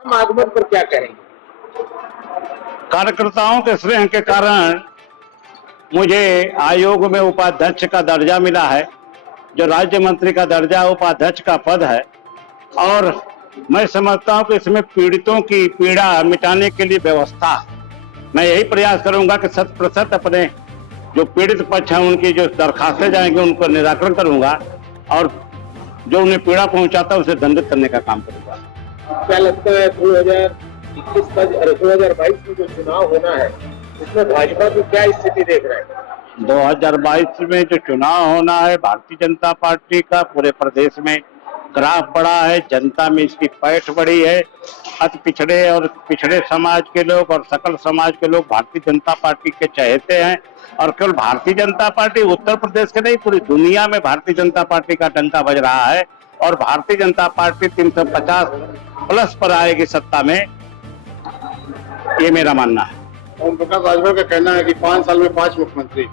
हम आगमन पर क्या कहेंगे? कार्यकर्ताओं के स्नेह के कारण मुझे आयोग में उपाध्यक्ष का दर्जा मिला है, जो राज्य मंत्री का दर्जा उपाध्यक्ष का पद है। और मैं समझता हूं कि इसमें पीड़ितों की पीड़ा मिटाने के लिए व्यवस्था है। मैं यही प्रयास करूंगा कि 100% अपने जो पीड़ित पक्ष है उनकी जो दरखास्तें जाएंगी उनको निराकरण करूंगा और जो उन्हें पीड़ा पहुंचाता है उसे दंडित करने का काम करूंगा। क्या लगता है 2021 का 2022 में जो चुनाव होना है उसमें भाजपा की क्या स्थिति देख रहे हैं? 2022 में जो चुनाव होना है, भारतीय जनता पार्टी का पूरे प्रदेश में ग्राफ बढ़ा है, जनता में इसकी पैठ बढ़ी है। अति पिछड़े और पिछड़े समाज के लोग और सकल समाज के लोग भारतीय जनता पार्टी के चहेते हैं। और केवल भारतीय जनता पार्टी उत्तर प्रदेश के नहीं, पूरी दुनिया में भारतीय जनता पार्टी का डंका बज रहा है और भारतीय जनता पार्टी 350 प्लस पर आएगी सत्ता में, ये मेरा मानना है। ओम प्रकाश राजभर का कहना है कि 5 साल में 5 मुख्यमंत्री,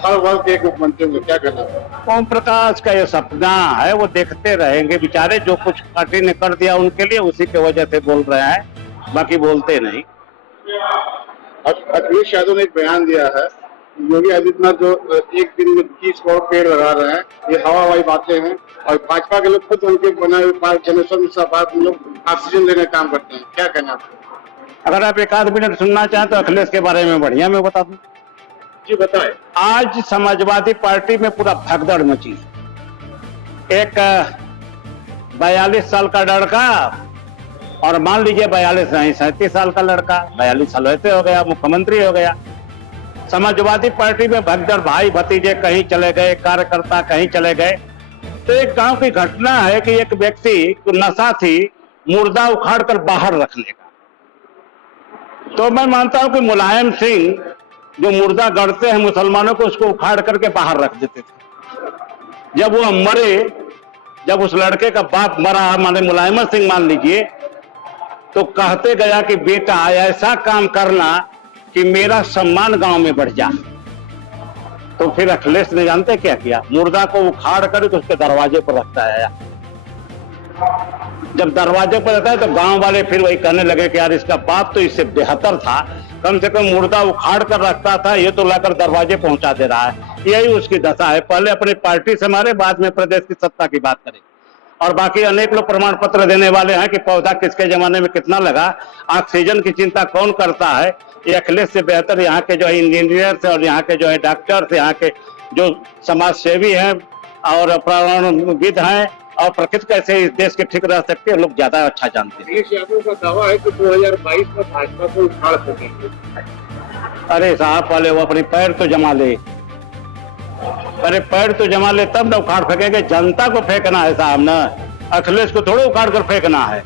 हर वर्ग के एक मुख्यमंत्री होंगे, क्या कहना है? ओम प्रकाश का ये सपना है, वो देखते रहेंगे बेचारे। जो कुछ पार्टी ने कर दिया उनके लिए, उसी की वजह से बोल रहे हैं, बाकी बोलते नहीं। अखिलेश यादव ने एक बयान दिया है, योगी आदित्यनाथ जो एक दिन में 30 करोड़ पेड़ लगा रहे हैं, ये हवा हवाई बातें हैं। और भाजपा के लोग खुद उनके बनाए हुए पार्क जनेश्वर मिश्रा पार्क में लोग ऑक्सीजन लेने का काम करते हैं, क्या कहना है? अगर आप एक आध मिनट सुनना चाहें तो अखिलेश के बारे में बढ़िया मैं बता दूं। जी बताएं। आज समाजवादी पार्टी में पूरा भगदड़ मची। एक 42 साल का लड़का और मान लीजिए 42 नहीं 37 साल का लड़का, 42 साल वैसे हो गया, मुख्यमंत्री हो गया। समाजवादी पार्टी में भगदड़, भाई भतीजे कहीं चले गए, कार्यकर्ता कहीं चले गए। तो एक गांव की घटना है कि एक व्यक्ति को नशा थी मुर्दा उखाड़ कर बाहर रखने का। तो मैं मानता हूं कि मुलायम सिंह जो मुर्दा गढ़ते हैं मुसलमानों को, उसको उखाड़ करके बाहर रख देते थे। जब वो मरे, जब उस लड़के का बाप मरा, माने मुलायम सिंह मान लीजिए, तो कहते गया कि बेटा ऐसा काम करना कि मेरा सम्मान गांव में बढ़ जाए। तो फिर अखिलेश ने जानते क्या किया, मुर्दा को उखाड़ कर उसके दरवाजे पर रखता है। जब दरवाजे पर रहता है तो गांव वाले फिर वही कहने लगे कि यार इसका बाप तो इससे बेहतर था, कम से कम मुर्दा उखाड़ कर रखता था, ये तो लाकर दरवाजे पहुंचा दे रहा है। यही उसकी दशा है। पहले अपनी पार्टी से मारे, बाद में प्रदेश की सत्ता की बात करें। और बाकी अनेक लोग प्रमाण पत्र देने वाले हैं कि पौधा किसके जमाने में कितना लगा, ऑक्सीजन की चिंता कौन करता है। ये अखिलेश से बेहतर यहाँ के जो है इंजीनियर और यहाँ के जो है डॉक्टर, यहाँ के जो समाज सेवी हैं और प्राणविद हैं और प्रकृति कैसे इस देश के ठीक रह सकते हैं, लोग ज्यादा अच्छा जानते हैं। अखिलेश यादव का दावा है कि 2022 में भाजपा को उखाड़ सकेंगे। अरे साहब, पहले वो अपने पैर तो जमा ले, अरे पैर तो जमा ले तब न उखाड़ फेंकेंगे। जनता को फेंकना है साहब ना, अखिलेश को थोड़ा उखाड़ कर फेंकना है।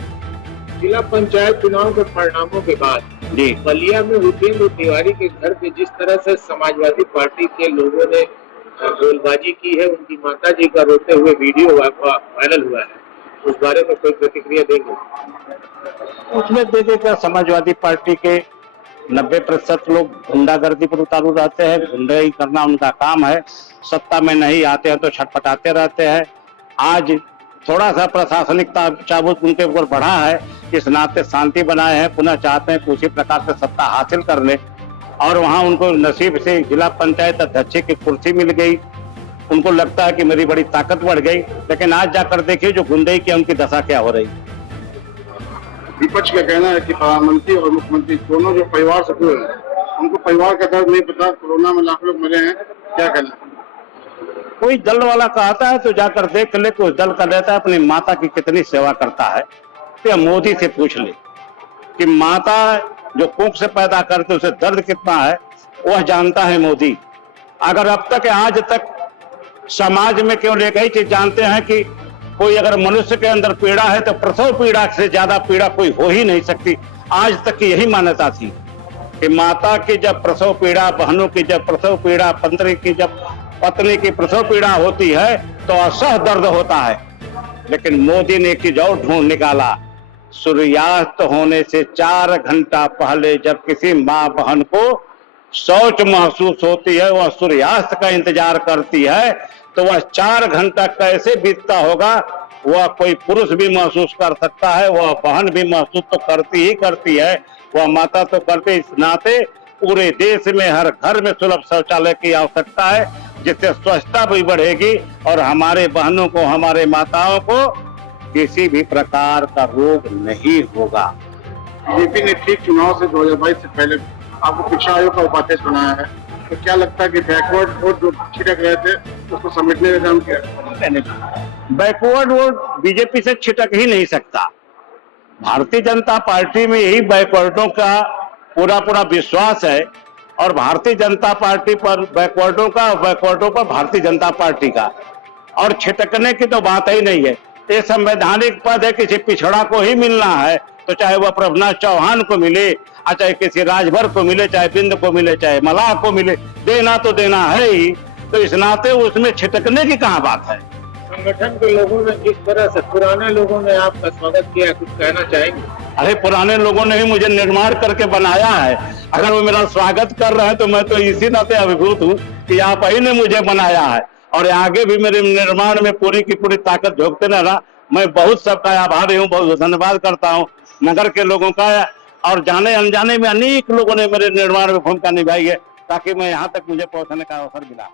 जिला पंचायत चुनाव के परिणामों के बाद जी, बलिया में भूपेंद्र तिवारी के घर पे जिस तरह से समाजवादी पार्टी के लोगों ने गोलबाजी की है, उनकी माता जी का रोते हुए वीडियो वायरल हुआ है, उस बारे में कोई प्रतिक्रिया देंगे? उसमें देखिएगा, समाजवादी पार्टी के 90% लोग गुंडागर्दी पर उतारू रहते हैं। गुंडाई करना उनका काम है। सत्ता में नहीं आते हैं तो छटपटाते रहते हैं। आज थोड़ा सा प्रशासनिक चाबुक उनके ऊपर बढ़ा है, इस नाते शांति बनाए हैं, पुनः चाहते हैं कि उसी प्रकार से सत्ता हासिल कर ले। और वहां उनको नसीब से जिला पंचायत अध्यक्ष की कुर्सी मिल गई, उनको लगता है कि मेरी बड़ी ताकत बढ़ गई। लेकिन आज जाकर देखिए जो गुंडई की उनकी दशा क्या हो रही। विपक्ष का कहना है कि प्रधानमंत्री और मुख्यमंत्री दोनों जो परिवार से जुड़े हैं, उनको परिवार का दर्द नहीं पता। कोरोना में लाखों लोग मरे हैं, क्या कहना? कोई दल वाला कहता है तो जाकर देख ले कि उस दल का नेता अपनी माता की कितनी सेवा करता है। तो मोदी से पूछ ले कि माता जो कोख से पैदा करते उसे दर्द कितना है, वह जानता है मोदी। अगर अब तक आज तक समाज में केवल एक ही चीज जानते हैं कि कोई अगर मनुष्य के अंदर पीड़ा है तो प्रसव पीड़ा से ज्यादा पीड़ा कोई हो ही नहीं सकती। आज तक की यही मान्यता थी कि माता की जब प्रसव पीड़ा, बहनों की जब प्रसव पीड़ा, पत्नी की प्रसव पीड़ा होती है तो असह दर्द होता है। लेकिन मोदी ने एक चीज और ढूंढ निकाला, सूर्यास्त होने से 4 घंटा पहले जब किसी माँ बहन को शौच महसूस होती है, वह सूर्यास्त का इंतजार करती है, तो वह 4 घंटा कैसे बीतता होगा वह कोई पुरुष भी महसूस कर सकता है, वह बहन भी महसूस तो करती ही करती है, वह माता तो करते। इस नाते पूरे देश में हर घर में सुलभ शौचालय की आवश्यकता है, जिससे स्वच्छता भी बढ़ेगी और हमारे बहनों को, हमारे माताओं को किसी भी प्रकार का रोग नहीं होगा। बीजेपी ने ठीक चुनाव से 2022 से पहले आपको शिक्षा आयोग का उपाध्यक्ष बनाया है, तो क्या लगता है कि बैकवर्ड वोट जो छिटक रहे थे उसको समेटने का काम किया? बैकवर्ड वोट बीजेपी से छिटक ही नहीं सकता। भारतीय जनता पार्टी में यही बैकवर्डों का पूरा विश्वास है और भारतीय जनता पार्टी पर बैकवर्डों का, बैकवर्डों पर भारतीय जनता पार्टी का, और छिटकने की तो बात ही नहीं है। ये संवैधानिक पद है, किसी पिछड़ा को ही मिलना है, तो चाहे वह प्रभुनाथ चौहान को मिले, चाहे किसी राजभर को मिले, चाहे बिंद को मिले, चाहे मलाह को मिले, देना तो देना है ही। तो इस नाते उसमें छिटकने की कहाँ बात है। संगठन के लोगों ने जिस तरह से, पुराने लोगों ने आपका स्वागत किया, कुछ कहना चाहेंगे? अरे पुराने लोगों ने ही मुझे निर्माण करके बनाया है, अगर वो मेरा स्वागत कर रहे हैं तो मैं तो इसी नाते अभिभूत हूँ कि आप ही ने मुझे बनाया है और आगे भी मेरे निर्माण में पूरी की पूरी ताकत झोंकते रहना। मैं बहुत सबका आभारी हूँ, बहुत धन्यवाद करता हूँ नगर के लोगों का, और जाने अनजाने में अनेक लोगों ने मेरे निर्माण में भूमिका निभाई है ताकि मैं यहाँ तक मुझे पहुँचने का अवसर मिला।